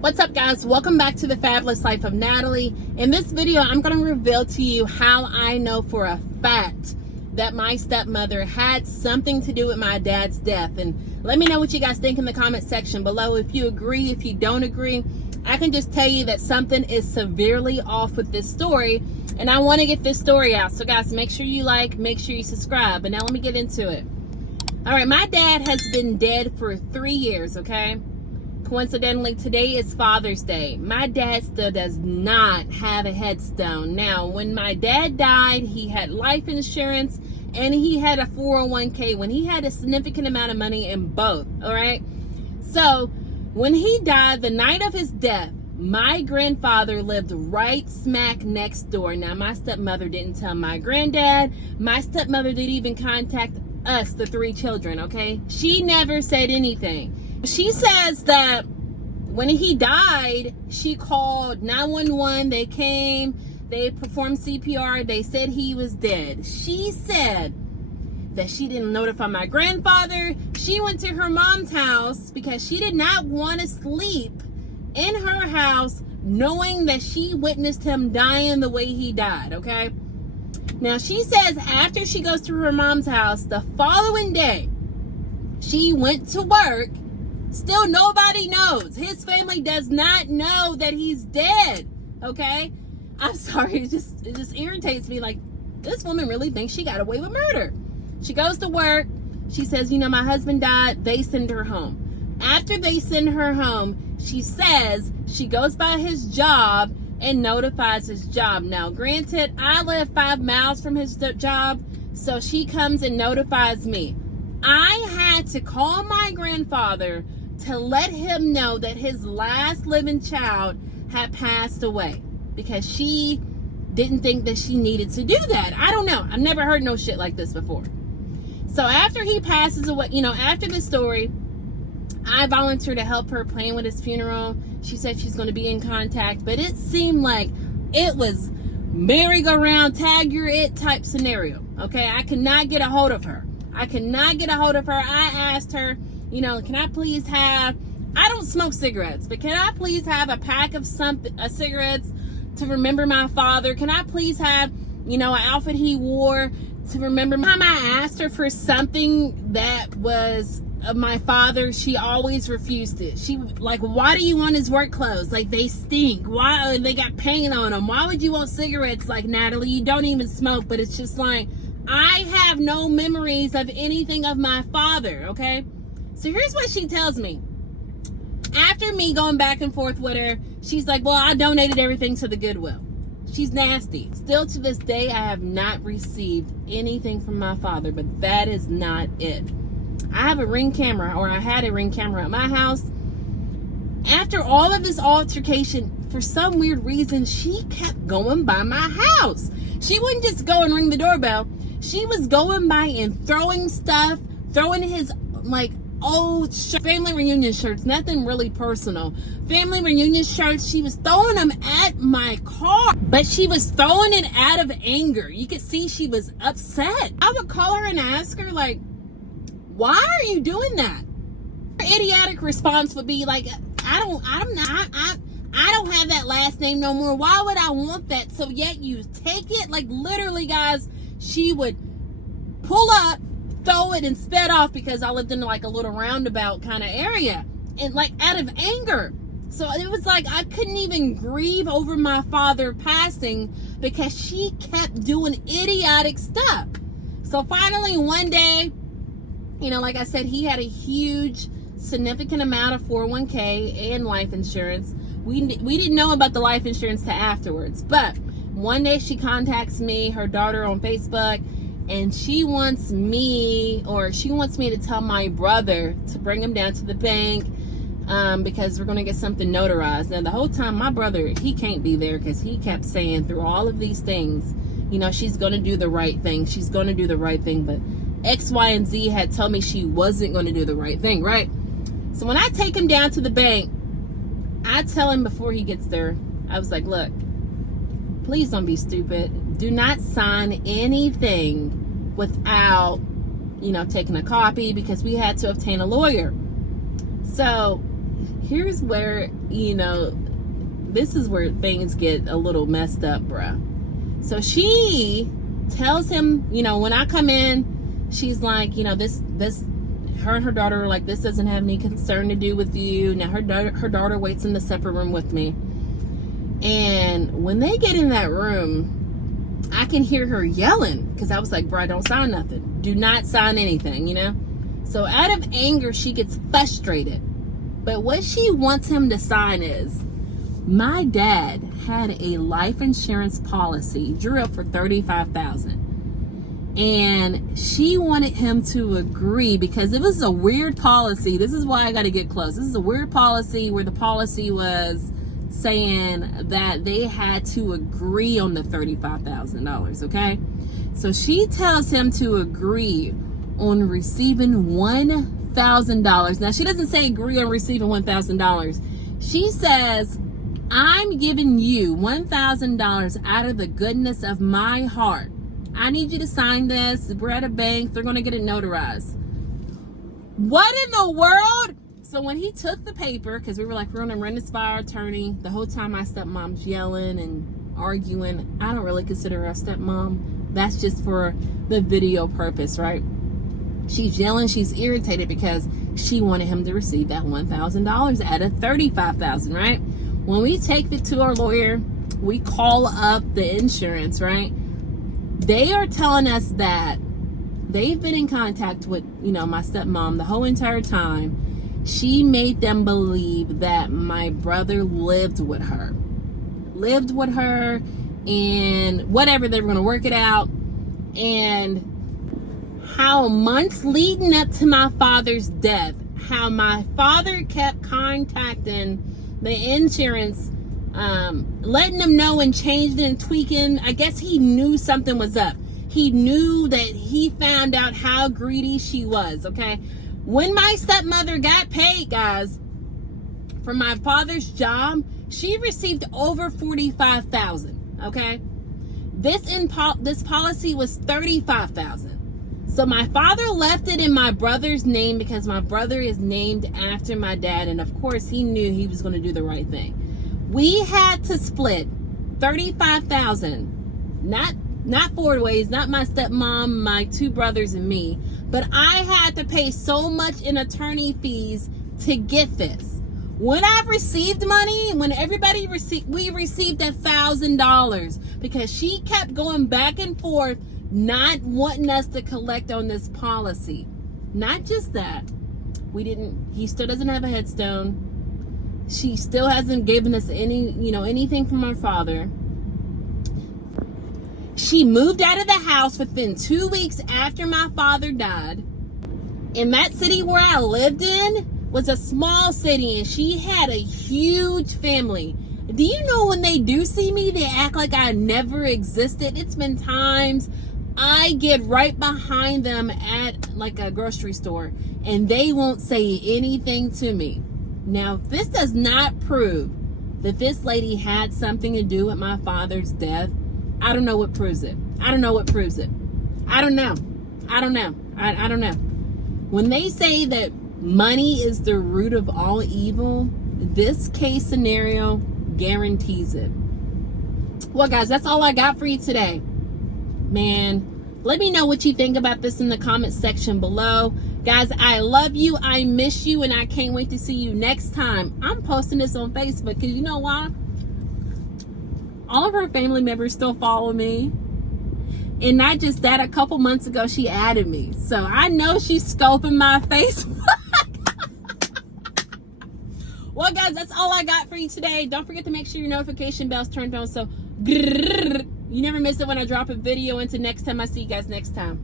What's up, guys? Welcome back to the Fabulous Life of Natalie. In this video, I'm going to reveal to you how I know for a fact that my stepmother had something to do with my dad's death. And let me know what you guys think in the comment section below. If you agree, if you don't agree, I can just tell you that something is severely off with this story. And I want to get this story out. So guys, make sure you like, make sure you subscribe. But now let me get into it. All right, my dad has been dead for 3 years, okay? Coincidentally, today is Father's Day. My dad still does not have a headstone. Now, when my dad died, he had life insurance and he had a 401k when he had a significant amount of money in both, all right? So, when he died, the night of his death, my grandfather lived right smack next door. Now, my stepmother didn't tell my granddad. My stepmother didn't even contact us, the 3 children, okay? She never said anything. She says that when he died, she called 911. They came, they performed CPR. They said he was dead. She said that she didn't notify my grandfather. She went to her mom's house because she did not want to sleep in her house knowing that she witnessed him dying the way he died, okay? Now, she says after she goes to her mom's house, the following day, she went to work. Still, nobody knows. His family does not know that he's dead, okay? I'm sorry, it just irritates me. Like, this woman really thinks she got away with murder. She goes to work. She says, you know, my husband died. They send her home. After they send her home, she says she goes by his job and notifies his job. Now, granted, I live 5 miles from his job, so she comes and notifies me. I had to call my grandfather to let him know that his last living child had passed away because she didn't think that she needed to do that. I don't know. I've never heard no shit like this before. So after he passes away, you know, after the story, I volunteered to help her plan with his funeral. She said she's going to be in contact, but it seemed like it was merry-go-round, tag your it type scenario. Okay, I could not get a hold of her. I asked her, you know, can I please have, I don't smoke cigarettes, but can I please have a pack of cigarettes to remember my father? Can I please have, you know, an outfit he wore to remember? Time I asked her for something that was of my father, she always refused it. She like, why do you want his work clothes? Like, they stink. Why? They got paint on them. Why would you want cigarettes? Like, Natalie, you don't even smoke. But it's just like, I have no memories of anything of my father, okay? So here's what she tells me. After me going back and forth with her, she's like, well, I donated everything to the Goodwill. She's nasty. Still to this day, I have not received anything from my father, but that is not it. I have a Ring camera, or I had a Ring camera at my house. After all of this altercation, for some weird reason, she kept going by my house. She wouldn't just go and ring the doorbell. She was going by and throwing stuff, throwing his, like, old family reunion shirts, nothing really personal. Family reunion shirts, she was throwing them at my car, but she was throwing it out of anger. You could see she was upset. I would call her and ask her, like, why are you doing that? Her idiotic response would be like, I don't have that last name no more. Why would I want that? So yet you take it? Like, literally, guys, she would pull up, throw it, and sped off because I lived in like a little roundabout kind of area, and like out of anger. So it was like I couldn't even grieve over my father passing because she kept doing idiotic stuff. So finally one day, you know, like I said, he had a huge significant amount of 401k and life insurance. We didn't know about the life insurance till afterwards, but one day she contacts me, her daughter, on Facebook, and she wants me to tell my brother to bring him down to the bank because we're going to get something notarized. Now, the whole time, my brother, he can't be there because he kept saying through all of these things, you know, she's going to do the right thing. She's going to do the right thing. But X, Y, and Z had told me she wasn't going to do the right thing, right? So when I take him down to the bank, I tell him before he gets there, I was like, look, please don't be stupid. Do not sign anything without, you know, taking a copy, because we had to obtain a lawyer. So here's where, this is where things get a little messed up, bruh. So she tells him, when I come in, she's like, her and her daughter are like, this doesn't have any concern to do with you. Now her daughter waits in the separate room with me. And when they get in that room, I can hear her yelling, because I was like, bro, don't sign nothing. Do not sign anything, So out of anger, she gets frustrated. But what she wants him to sign is, my dad had a life insurance policy, drew up for $35,000. And she wanted him to agree, because it was a weird policy. This is why I got to get close. This is a weird policy where the policy was saying that they had to agree on the $35,000, okay? So she tells him to agree on receiving $1,000. Now, she doesn't say agree on receiving $1,000. She says, I'm giving you $1,000 out of the goodness of my heart. I need you to sign this. We're at a bank. They're going to get it notarized. What in the world? So when he took the paper, because we were like, we're going to run this by our attorney. The whole time my stepmom's yelling and arguing. I don't really consider her a stepmom. That's just for the video purpose, right? She's yelling. She's irritated because she wanted him to receive that $1,000 out of $35,000, right? When we take it to our lawyer, we call up the insurance, right? They are telling us that they've been in contact with, my stepmom the whole entire time. She made them believe that my brother lived with her, and whatever, they were going to work it out. And how months leading up to my father's death, how my father kept contacting the insurance, letting them know and changing and tweaking. I guess he knew something was up. He knew that he found out how greedy she was, okay? When my stepmother got paid, guys, for my father's job, she received over $45,000, okay? This policy was $35,000. So my father left it in my brother's name because my brother is named after my dad, and of course he knew he was going to do the right thing. We had to split $35,000, not four ways, not my stepmom, my two brothers, and me, but I had to pay so much in attorney fees to get this. When I received money, when everybody received, we received $1,000 because she kept going back and forth, not wanting us to collect on this policy. Not just that, he still doesn't have a headstone. She still hasn't given us anything from our father. She moved out of the house within 2 weeks after my father died. In that city where I lived in was a small city, and she had a huge family. Do you know when they do see me, they act like I never existed? It's been times I get right behind them at like a grocery store, and they won't say anything to me. Now, this does not prove that this lady had something to do with my father's death. I don't know what proves it. I don't know. I don't know. When they say that money is the root of all evil, this case scenario guarantees it. Well, guys, that's all I got for you today. Man, let me know what you think about this in the comment section below. Guys, I love you. I miss you, and I can't wait to see you next time. I'm posting this on Facebook because you know why? All of her family members still follow me. And not just that, a couple months ago, she added me. So I know she's scoping my Facebook. Well, guys, that's all I got for you today. Don't forget to make sure your notification bell's turned on so you never miss it when I drop a video. Until next time, I see you guys next time.